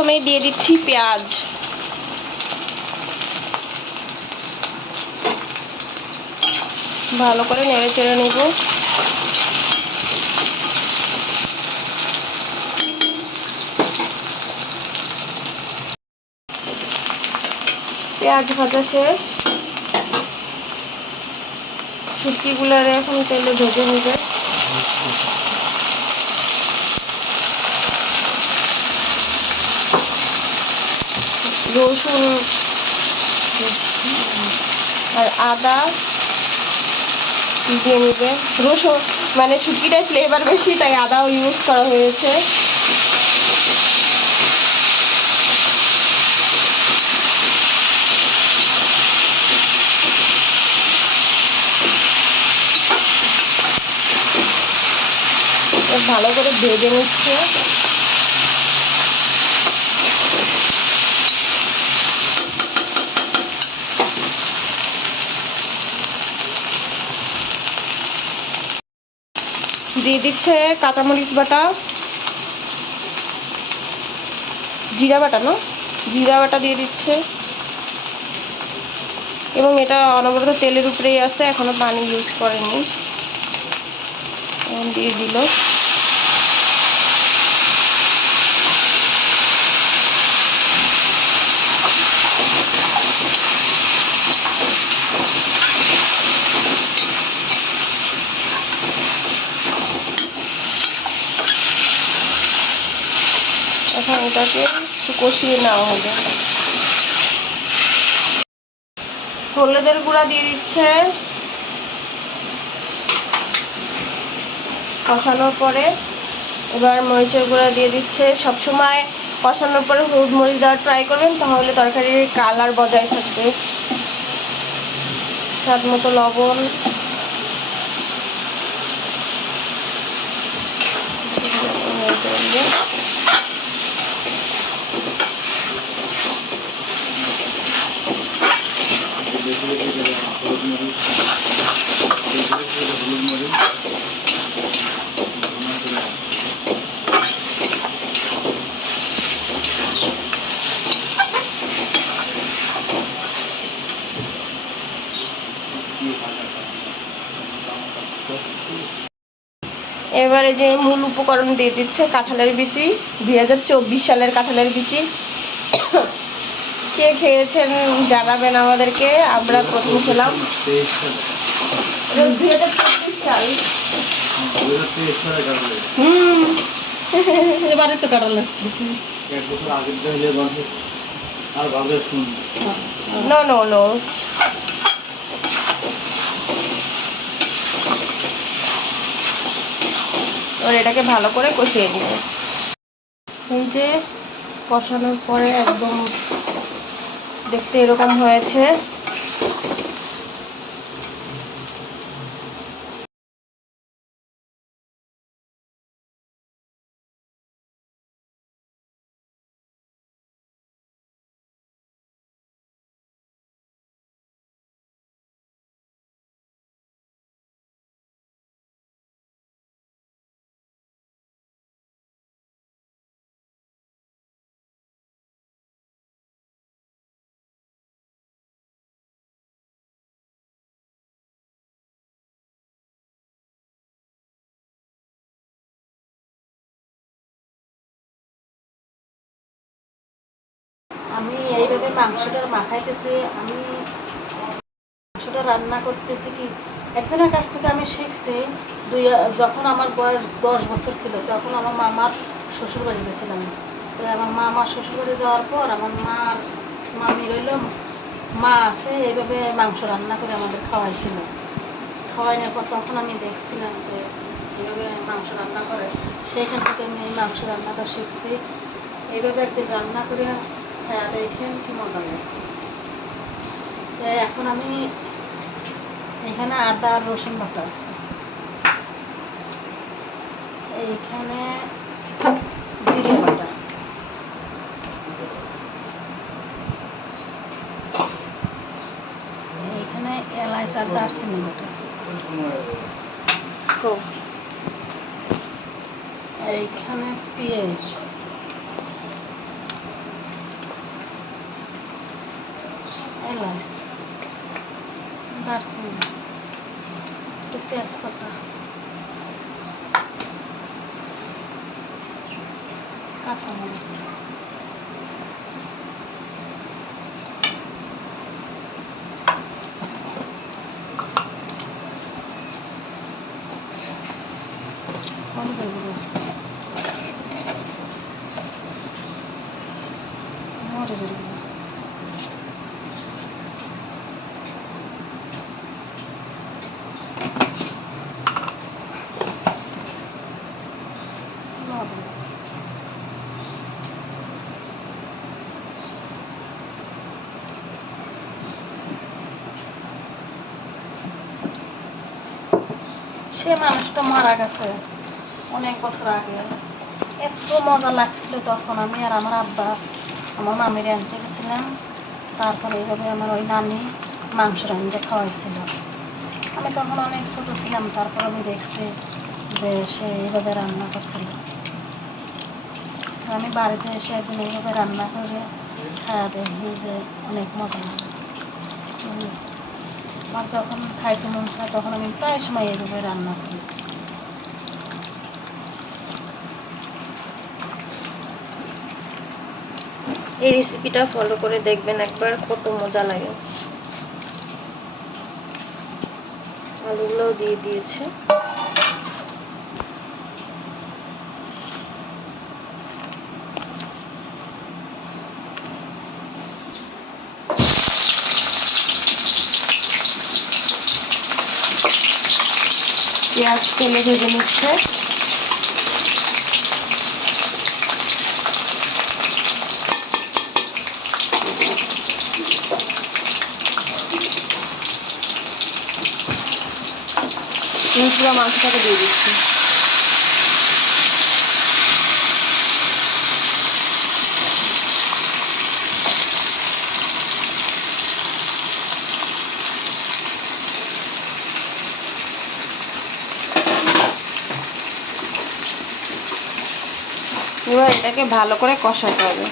প্রথমেই দিয়ে দিচ্ছি পেঁয়াজ। ভালো করে নেড়ে চেড়ে নেব। পেঁয়াজ ভাজা শেষ। শুটকিগুলারে এখন তেলে ভেজে নেবে। রসুন, আর আদা, দিয়ে নেবে রসুন মানে শুটকিটায় ফ্লেভার বেশি, তাই আদাও ইউজ করা হয়েছে। ভালো করে ভেজে নিচ্ছে। দিয়ে দিচ্ছে কাঁচামরিচ বাটা। জিরা বাটা না? জিরা বাটা দিয়ে দিচ্ছে। এবং এটা অনবরত তেলের উপরেই আছে, এখনও পানি ইউজ করেনি। দিয়ে দিল। এটাকে একটু কষিয়ে নেওয়া হবে। হলুদের গুঁড়া দিয়ে দিচ্ছে। কষানোর পরে এবার মরিচের গুঁড়া দিয়ে দিচ্ছে। সবসময় কষানোর পরে হলুদ মরিচ দেওয়ার ট্রাই করবেন, তাহলে তরকারির কালার বজায় থাকবে। স্বাদ মতো লবণ। এবারে যে মূল উপকরণ দিয়ে দিচ্ছে কাঁঠালের বিচি দুই হাজার চব্বিশ সালের কাঁঠালের বিচি। কে খেয়েছেন জানাবেন আমাদেরকে আমরা প্রথম খেলাম। দুই হাজার চব্বিশ সাল। হুম। এবারে তো কাটাল নো। নো নো এবার এটাকে ভালো করে কষিয়ে দিবে এই যে কষানোর পরে একদম দেখতে এরকম হয়েছে। এইভাবে মাংসটা মাখাইতেছি আমি মাংসটা রান্না করতেছি কি? একজনের কাছ থেকে আমি শিখছি, দুই, যখন আমার বয়স দশ বছর ছিল, তখন আমার মামার শ্বশুর বাড়ি গেছিলাম। তো আমার মামা শ্বশুর বাড়ি যাওয়ার পর আমার মা মামি রইল, মা আছে, এইভাবে মাংস রান্না করে আমাদের খাওয়াইছিল। খাওয়ানোর পর তখন আমি দেখছিলাম যে এইভাবে মাংস রান্না করে। সেইখান থেকে আমি মাংস রান্নাটা শিখছি। এইভাবে একদিন রান্না করে হ্যাঁ দেখেন কি মজা লাগে এখন আমি এখানে আদা আর রসুন বাটা আছে। এইখানে জিরে বাটা। এইখানে এলাচ আর দারচিনি বাটা। এইখানে পেঁয়াজ। এলাচ দারচিনি একটু তেজপাতা কাঁচামরিচ হলুদের গুঁড়ো মরিচের গুঁড়ো লবণ সে মানুষটা মারা গেছে অনেক বছর আগে। এত মজা লাগছিল তখন আমি আর আমার আব্বা। আমার মামির আনতে গেছিলাম। তারপরে এইভাবে আমার ওই নানি মাংস রাঁধতে খাওয়াইছিল। আমি তখন অনেক ছোট ছিলাম, তারপর আমি দেখছি যে সে এইভাবে রান্না করছিল। আমি বাড়িতে এসে একদিন এইভাবে রান্না করে খাওয়া দেখি যে অনেক মজা লাগে। আমার যখন খাইতে মন চায়, তখন আমি প্রায় সময় এইভাবে রান্না করি। এই রেসিপিটা ফলো করে দেখবেন একবার, কত মজা লাগে। আলুগুলোও দিয়ে দিয়েছে। পেঁয়াজ তেলে ভেজে নিচ্ছে আমি পুরো মাংসটাকে দিয়ে এবার এটাকে ভালো করে কষাতে হবে।